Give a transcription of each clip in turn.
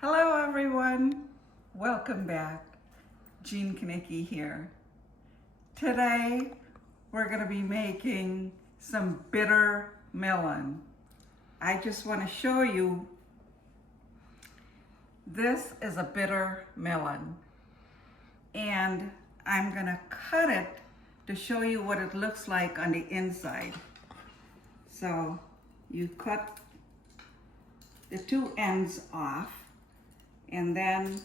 Hello everyone, welcome back. Jean Knickie here. Today we're going to be making some bitter melon. I just want to show you, this is a bitter melon and I'm going to cut it to show you what it looks like on the inside. So you cut the two ends off, and then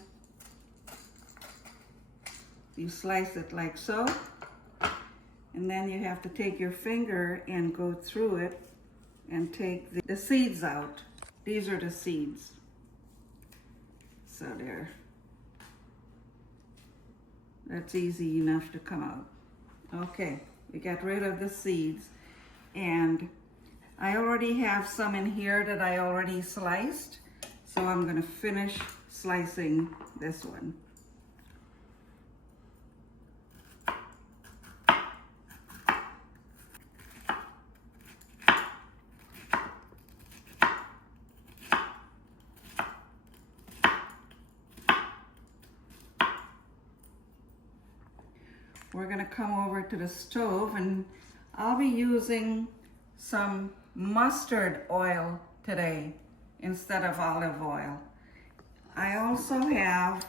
you slice it like so, and then you have to take your finger and go through it and take the seeds out. These are the seeds. So there. That's easy enough to come out. Okay, we got rid of the seeds, and I already have some in here that I already sliced, so I'm going to finish slicing this one. We're going to come over to the stove, and I'll be using some mustard oil today instead of olive oil. I also have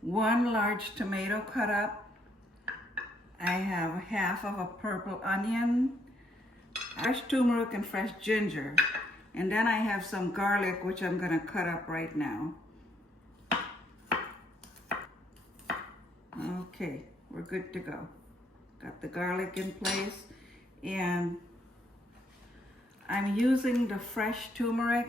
one large tomato cut up. I have half of a purple onion, fresh turmeric and fresh ginger, and then I have some garlic which I'm going to cut up right now. Okay, we're good to go. Got the garlic in place, and I'm using the fresh turmeric,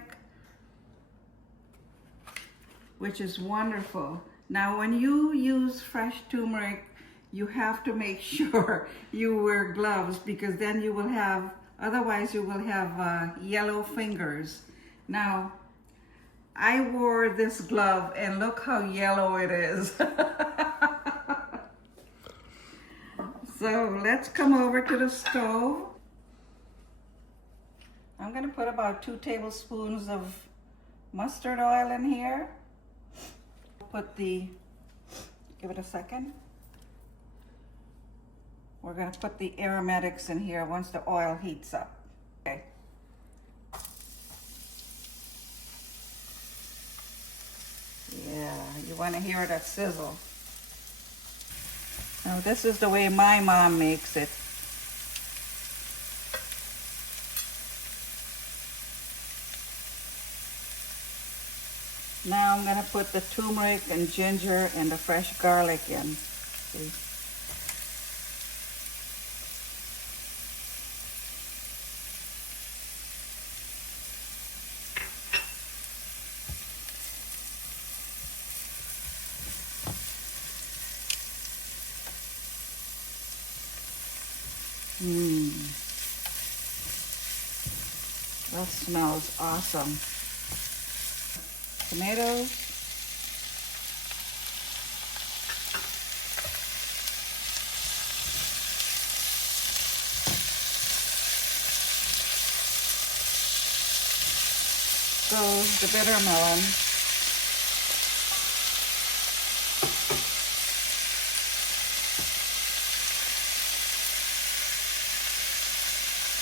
which is wonderful. Now, when you use fresh turmeric, you have to make sure you wear gloves, because then you will have, otherwise you will have yellow fingers. Now, I wore this glove and look how yellow it is. So let's come over to the stove. I'm going to put about 2 tablespoons of mustard oil in here. Give it a second. We're going to put the aromatics in here once the oil heats up. Okay. Yeah, you want to hear that sizzle. Now this is the way my mom makes it. Now I'm going to put the turmeric and ginger and the fresh garlic in. See? That smells awesome. Tomatoes. Goes the bitter melon.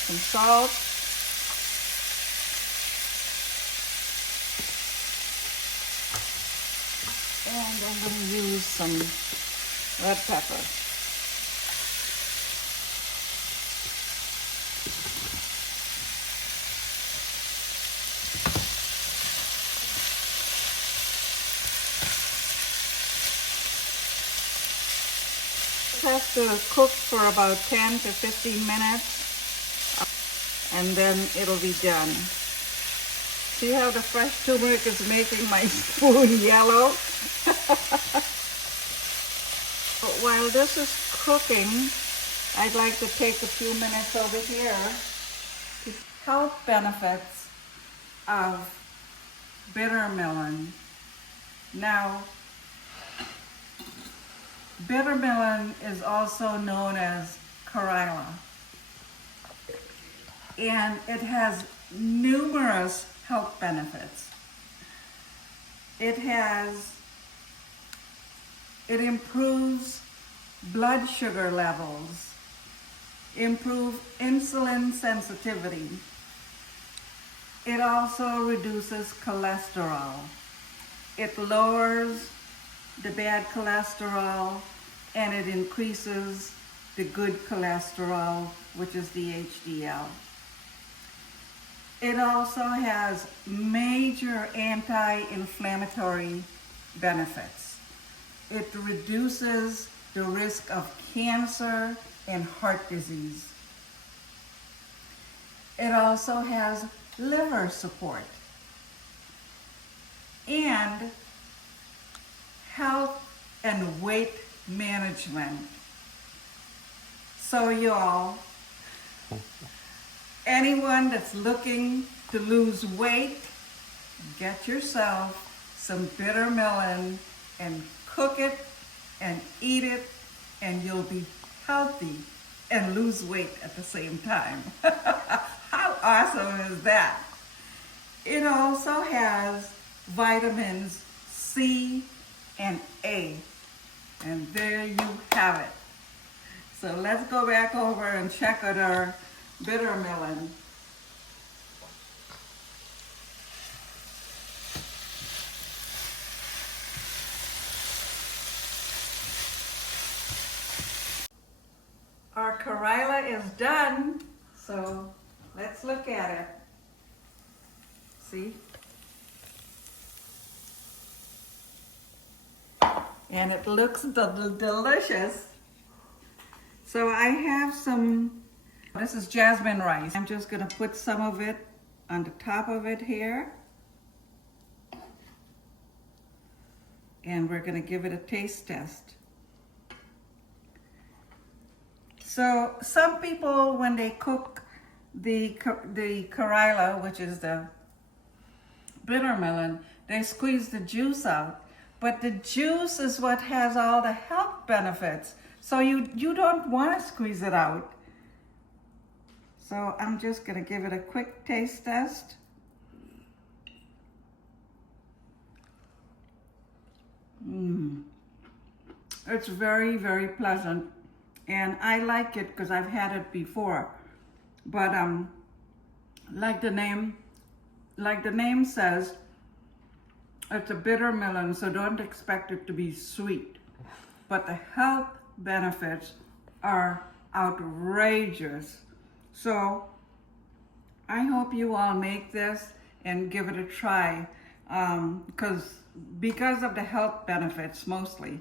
Some salt. And I'm going to use some red pepper. This has to cook for about 10 to 15 minutes, and then it'll be done. See how the fresh turmeric is making my spoon yellow? But while this is cooking, I'd like to take a few minutes over here to health benefits of bitter melon. Now, bitter melon is also known as Karela, and it has numerous health benefits. It improves blood sugar levels, improves insulin sensitivity. It also reduces cholesterol. It lowers the bad cholesterol and it increases the good cholesterol, which is the HDL. It also has major anti-inflammatory benefits. It reduces the risk of cancer and heart disease. It also has liver support and health and weight management. So y'all, anyone that's looking to lose weight, get yourself some Bitter-Melon and cook it and eat it, and you'll be healthy and lose weight at the same time. How awesome is that? It also has vitamins C and A, and there you have it. So let's go back over and check out our Bitter-Melon. Our Karela is done, so let's look at it. See? And it looks delicious. So I have this is jasmine rice. I'm just gonna put some of it on the top of it here. And we're gonna give it a taste test. So some people, when they cook the Karela, which is the Bitter-Melon, they squeeze the juice out. But the juice is what has all the health benefits. So you don't want to squeeze it out. So I'm just going to give it a quick taste test. It's very, very pleasant. And I like it because I've had it before. But like the name says, it's a Bitter-Melon, so don't expect it to be sweet. But the health benefits are outrageous. So I hope you all make this and give it a try, because of the health benefits mostly.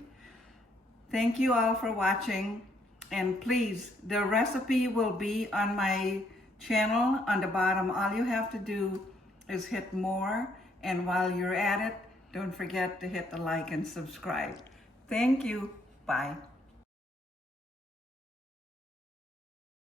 Thank you all for watching. And please, the recipe will be on my channel on the bottom. All you have to do is hit more. And while you're at it, don't forget to hit the like and subscribe. Thank you. Bye.